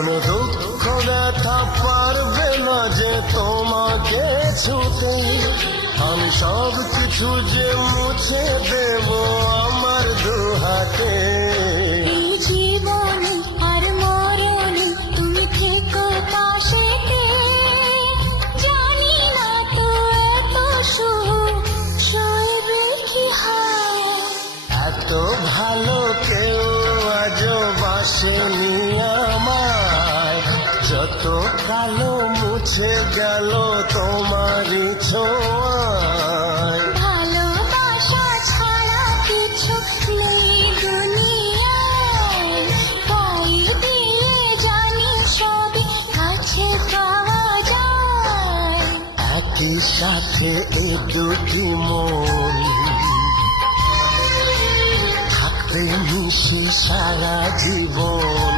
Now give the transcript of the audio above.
কোনো দুঃখ ব্যথা পারবে না যে তোমাকে ছুতে। আমি সব কিছু যে মুছে দেব আমার দুহাতে। এই জীবনে আর মরণে তুমি থেকো পাশেতে। জানি না তো এত সুখ সইবে কি হয়। এত ভালো কেউ আজও বাসেনি আমায়, যত কালো মুছে গেল তোমারই ছোঁয়ায়। ভালোবাসা ছাড়া কিছু নেই দুনিয়ায়। পায়ে দিলে জানি সবই কাছে পাওয়া যায়। একই সাথে এ দুটি মন থাকবে মিশে সারা জীবন।